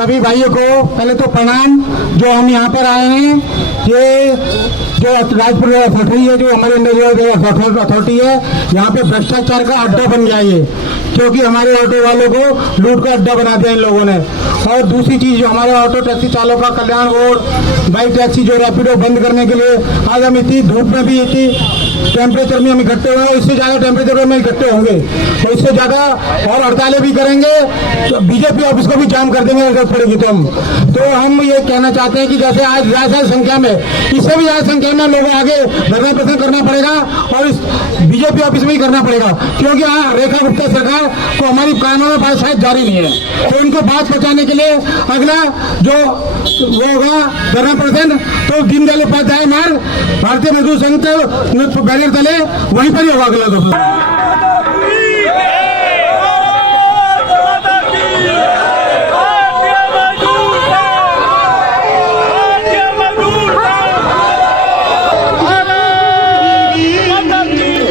सभी भाइयों को पहले तो प्रणाम। जो हम यहाँ पर आए हैं, ये जो राजपुर अथॉरिटी है, जो हमारे अंडर अथॉरिटी है, यहाँ पे भ्रष्टाचार का अड्डा बन गया है, क्योंकि हमारे ऑटो वालों को लूट का अड्डा बना दिया इन लोगों ने। और दूसरी चीज, जो हमारे ऑटो टैक्सी चालकों का कल्याण बोर्ड बाइक टैक्सी जो रैपिडो बंद करने के लिए आज हम इतनी धूप में भी इतनी टेम्परेचर में हम इकट्ठे हुए, इससे ज्यादा टेम्परेचर में इकट्ठे होंगे तो इससे ज्यादा और हड़तालें भी करेंगे, तो बीजेपी ऑफिस को भी जाम कर देंगे जरूरत पड़ेगी तो हम ये कहना चाहते हैं कि जैसे आज ज्यादा संख्या में, इससे भी ज्यादा संख्या में लोगों आगे धरना प्रदर्शन करना पड़ेगा और इस बीजेपी ऑफिस में ही करना पड़ेगा, क्योंकि रेखा गुप्ता सरकार को हमारी कानून में बात शायद जारी नहीं है। तो इनको बात पहुंचाने के लिए अगला जो वो होगा धरना प्रदर्शन, तो दीनदयाल उपाध्याय मार्ग भारतीय मजदूर संघ के बैनर तले वहीं पर ही होगा अगला दफा।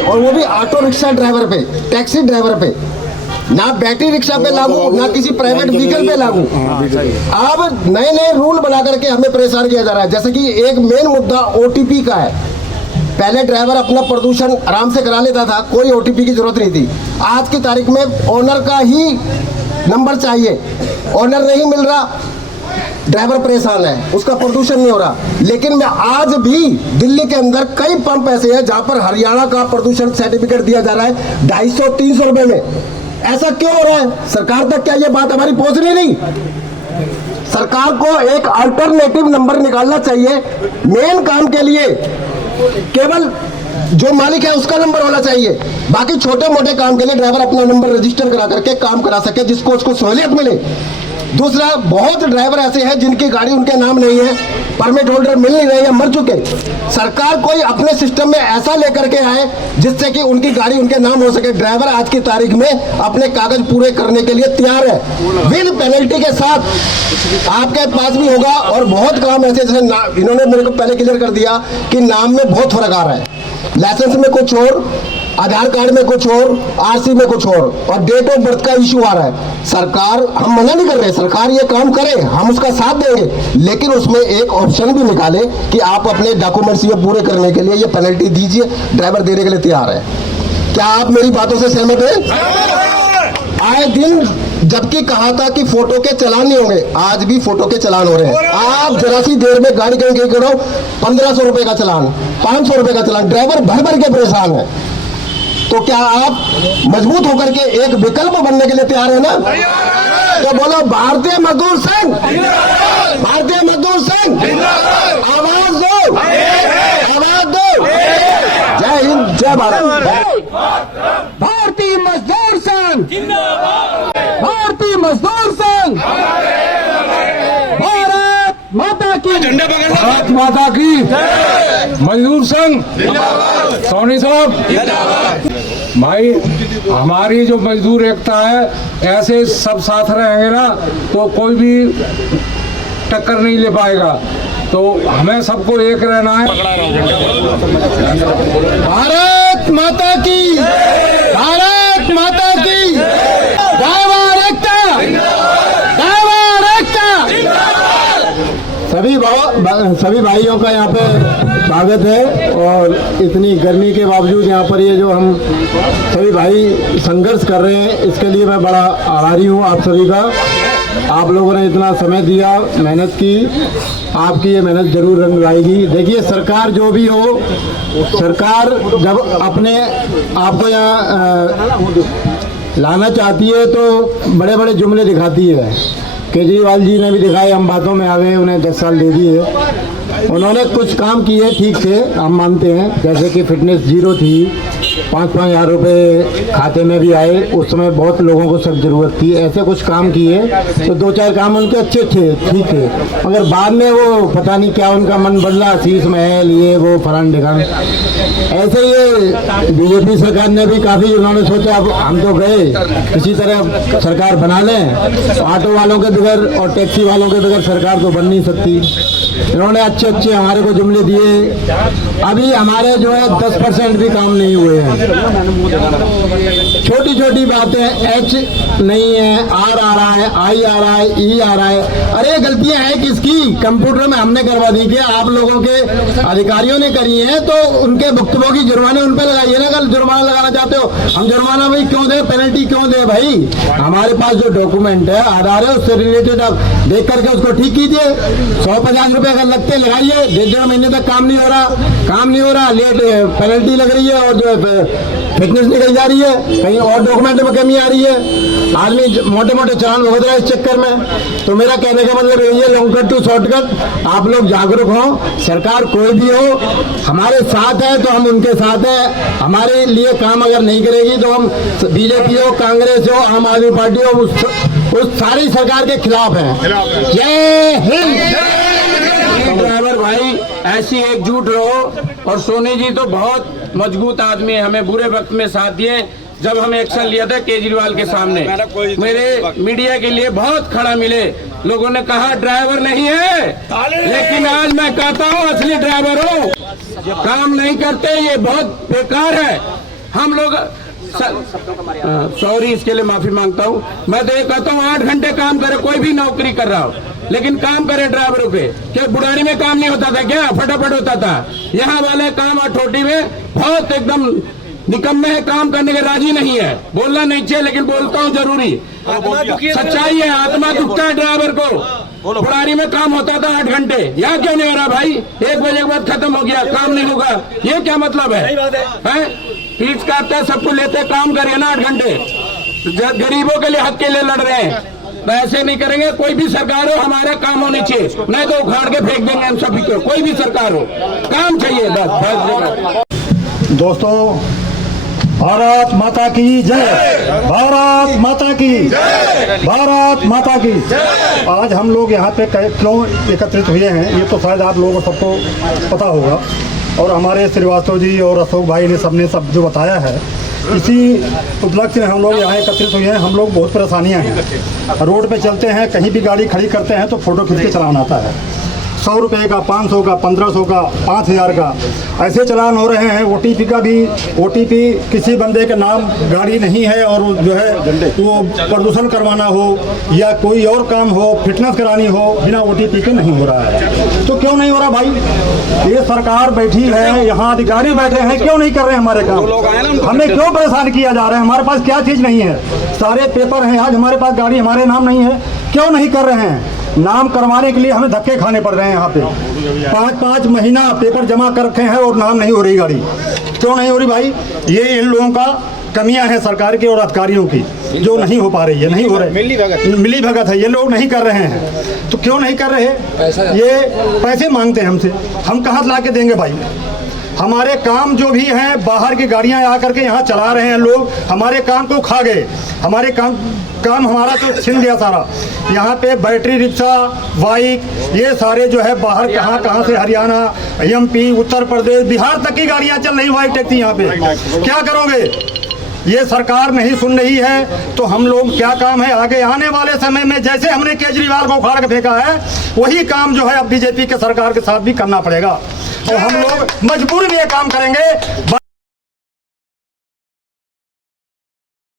और वो भी ऑटो रिक्शा ड्राइवर पे, टैक्सी ड्राइवर पे, ना बैटरी रिक्शा पे लागू, ना किसी प्राइवेट व्हीकल पे लागू। अब नए नए रूल बना करके हमें परेशान किया जा रहा है। जैसे कि एक मेन मुद्दा ओटीपी का है। पहले ड्राइवर अपना प्रदूषण आराम से करा लेता था, कोई ओटीपी की जरूरत नहीं थी। आज की तारीख में ओनर का ही नंबर चाहिए, ओनर नहीं मिल रहा, ड्राइवर परेशान है, उसका प्रदूषण नहीं हो रहा। लेकिन मैं आज भी दिल्ली के अंदर कई पंप ऐसे हैं जहां पर हरियाणा का प्रदूषण सर्टिफिकेट दिया जा रहा है 250-300 रुपए में। ऐसा क्यों हो रहा है? सरकार तक क्या ये बात हमारी पहुंच रही नहीं? सरकार को एक अल्टरनेटिव नंबर निकालना चाहिए। मेन काम के लिए केवल जो मालिक है उसका नंबर होना चाहिए, बाकी छोटे मोटे काम के लिए ड्राइवर अपना नंबर रजिस्टर करा करके काम करा सके, जिसको उसको सहूलियत मिले। दूसरा, बहुत ड्राइवर ऐसे हैं जिनकी गाड़ी उनके नाम नहीं है, परमिट होल्डर मिल नहीं रहे हैं, मर चुके। सरकार कोई अपने सिस्टम में ऐसा लेकर के आए जिससे कि उनकी गाड़ी उनके नाम हो सके। ड्राइवर आज की तारीख में अपने कागज पूरे करने के लिए तैयार है, विद पेनल्टी के साथ आपके पास भी होगा। और बहुत काम ऐसे, जैसे इन्होंने मेरे को पहले क्लियर कर दिया कि नाम में बहुत फर्क आ रहा है, लाइसेंस में कुछ और, आधार कार्ड में कुछ और, आरसी में कुछ और डेट ऑफ बर्थ का इशू आ रहा है। सरकार, हम मना नहीं कर रहे, सरकार ये काम करे, हम उसका साथ देंगे, लेकिन उसमें एक ऑप्शन भी निकाले कि आप अपने डॉक्यूमेंट्स ये पूरे करने के लिए ये पेनल्टी दीजिए। ड्राइवर देने के लिए तैयार है। क्या आप मेरी बातों से सहमत हैं? आए दिन जबकि कहा था कि फोटो के चालान नहीं होंगे, आज भी फोटो के चालान हो रहे हैं। आप जरा सी देर में गाड़ी कहीं करो, 1500 रुपए का चालान, 500 रुपए का चालान, ड्राइवर भर भर के परेशान है। तो क्या आप मजबूत होकर के एक विकल्प बनने के लिए तैयार है ना? तो बोलो भारतीय मजदूर संघ, भारतीय मजदूर संघ, आवाज दो, आवाज दो। जय हिंद, जय भारत। भारतीय मजदूर संघ, भारतीय मजदूर संघ, भारत माता की, भारत माता की, मजदूर संघ, सोनी साहब। भाई, हमारी जो मजदूर एकता है, ऐसे सब साथ रहेंगे ना तो कोई भी टक्कर नहीं ले पाएगा। तो हमें सबको एक रहना है। भारत माता की, भारत माता की, जय एकता, जय एकता। सभी भाइयों का यहाँ पे स्वागत है। और इतनी गर्मी के बावजूद यहाँ पर ये जो हम सभी भाई संघर्ष कर रहे हैं, इसके लिए मैं बड़ा आभारी हूँ आप सभी का। आप लोगों ने इतना समय दिया, मेहनत की, आपकी ये मेहनत जरूर रंग लाएगी। देखिए, सरकार जो भी हो, सरकार जब अपने आपको यहाँ लाना चाहती है तो बड़े बड़े जुमले दिखाती है। केजरीवाल जी ने भी दिखाए, हम बातों में आ गए, उन्हें 10 साल दे दिए। उन्होंने कुछ काम किए, ठीक से हम मानते हैं, जैसे कि फिटनेस जीरो थी, 5-5 हज़ार रुपये खाते में भी आए, उस समय बहुत लोगों को सब जरूरत थी। ऐसे कुछ काम किए तो 2-4 काम उनके अच्छे थे, ठीक थे, मगर बाद में वो पता नहीं क्या उनका मन बदला, शीश महल, ये वो फलान ढिकान। ऐसे ये बीजेपी सरकार ने भी काफ़ी, उन्होंने सोचा अब हम तो गए, किसी तरह सरकार बना लें, ऑटो वालों के बगैर और टैक्सी वालों के बगैर सरकार तो बन नहीं सकती। इन्होंने अच्छे अच्छे हमारे को जुमले दिए। अभी हमारे जो है 10% भी काम नहीं हुए हैं। छोटी छोटी बातें, एच नहीं है, आर आ रहा है, आई आ रहा है, ई आ रहा है। अरे गलतियां हैं किसकी? कंप्यूटर में हमने करवा दी, क्या आप लोगों के अधिकारियों ने करी है, तो उनके भुगतानों की जुर्माने उन पे लगाइए ना। कल जुर्माना लगाना चाहते हो, हम जुर्माना भाई क्यों दे, पेनल्टी क्यों दे भाई? हमारे पास जो डॉक्यूमेंट है, आधार है, उससे रिलेटेड आप देख करके उसको ठीक कीजिए। 150 रुपए अगर लगते लगाइए, 1.5 महीने तक काम नहीं हो रहा, लेट पेनल्टी लग रही है और जो है फिटनेस निकल जा रही है, कहीं और डॉक्यूमेंट में कमी आ रही है, आदमी मोटे मोटे चालान भुगत रहा है इस चक्कर में। तो मेरा कहने का मतलब यही है, लॉन्ग कट टू शॉर्टकट, आप लोग जागरूक हो। सरकार कोई भी हो हमारे साथ है तो हम उनके साथ हैं। हमारे लिए काम अगर नहीं करेगी तो हम बीजेपी हो, कांग्रेस हो, आम आदमी पार्टी हो, उस सारी सरकार के खिलाफ हैं। जय हिंद। ड्राइवर भाई ऐसी एकजुट रहो। और सोनी जी तो बहुत मजबूत आदमी है, हमें बुरे वक्त में साथ दिए। जब हम एक्शन लिया था केजरीवाल के सामने, मेरे मीडिया के लिए बहुत खड़ा मिले। लोगों ने कहा ड्राइवर नहीं है, लेकिन आज मैं कहता हूँ असली ड्राइवर हो। काम नहीं करते, ये बहुत बेकार है। हम लोग सॉरी, इसके लिए माफी मांगता हूँ। मैं तो ये कहता हूँ 8 घंटे काम करे, कोई भी नौकरी कर रहा हो, लेकिन काम करे ड्राइवरों पे। क्या बुढ़ारी में काम नहीं होता था क्या? फटाफट होता था। यहाँ वाले काम अठोटी में बहुत एकदम निकम्मे है, काम करने के राजी नहीं है। बोलना नहीं चाहिए, लेकिन बोलता हूँ जरूरी। सच्चाई है, आत्मा दुखता है ड्राइवर को। बुढ़ारी में काम होता था 8 घंटे, यहाँ क्यों नहीं हो रहा भाई? 1 बजे के बाद खत्म हो गया, काम नहीं होगा, ये क्या मतलब है? फीस काटते हैं, सबको लेते, काम करिए ना 8 घंटे। गरीबों के लिए, हक के लिए लड़ रहे हैं, तो ऐसे नहीं करेंगे। कोई भी सरकार हो, हमारा काम होनी चाहिए, नहीं तो उखाड़ के फेंक देंगे हम सभी को। कोई भी सरकार हो, काम चाहिए बस। दोस्तों, भारत माता की जय, भारत माता की जय, भारत माता की जय। आज हम लोग यहाँ पे क्यों एकत्रित हुए हैं, ये तो शायद आप लोगों को सबको पता होगा, और हमारे श्रीवास्तव जी और अशोक भाई ने सबने सब जो बताया है, इसी उपलक्ष्य में हम लोग यहाँ एकत्रित हुए हैं। हम लोग बहुत परेशानियाँ हैं, रोड पे चलते हैं, कहीं भी गाड़ी खड़ी करते हैं तो फ़ोटो खींच के चलाना आता है। 100 रुपये का, 500 का, 1500 का, 5000 का ऐसे चलान हो रहे हैं। OTP का भी, OTP किसी बंदे के नाम गाड़ी नहीं है और जो है वो प्रदूषण करवाना हो या कोई और काम हो, फिटनेस करानी हो, बिना OTP के नहीं हो रहा है। तो क्यों नहीं हो रहा भाई? ये सरकार बैठी है, यहाँ अधिकारी बैठे हैं, क्यों नहीं कर रहे हैं हमारे काम? हमें क्यों परेशान किया जा रहा है? हमारे पास क्या चीज़ नहीं है? सारे पेपर हैं, आज हमारे पास गाड़ी हमारे नाम नहीं है, क्यों नहीं कर रहे हैं? नाम करवाने के लिए हमें धक्के खाने पड़ रहे हैं। यहाँ पे 5-5 महीना पेपर जमा कर रखे हैं और नाम नहीं हो रही गाड़ी। क्यों नहीं हो रही भाई? ये इन लोगों का कमियां हैं सरकार की और अधिकारियों की, जो नहीं हो पा रही है, नहीं हो रहे, मिली भगत है, ये लोग नहीं कर रहे हैं। तो क्यों नहीं कर रहे? ये पैसे मांगते हैं हमसे, हम कहाँ ला के देंगे भाई? हमारे काम जो भी हैं, बाहर की गाड़ियां आकर के यहाँ चला रहे हैं लोग, हमारे काम को खा गए। हमारे काम हमारा तो छिन गया सारा। यहाँ पे बैटरी रिक्शा, बाइक, ये सारे जो है बाहर कहाँ से, हरियाणा, MP, उत्तर प्रदेश, बिहार तक की गाड़ियाँ चल रही, बाइक टैक्सी यहाँ पे। क्या करोगे? ये सरकार नहीं सुन रही है तो हम लोग क्या काम है? आगे आने वाले समय में जैसे हमने केजरीवाल को उखाड़ के फेंका है, वही काम जो है अब BJP के सरकार के साथ भी करना पड़ेगा, और हम लोग मजबूर भी ये काम करेंगे।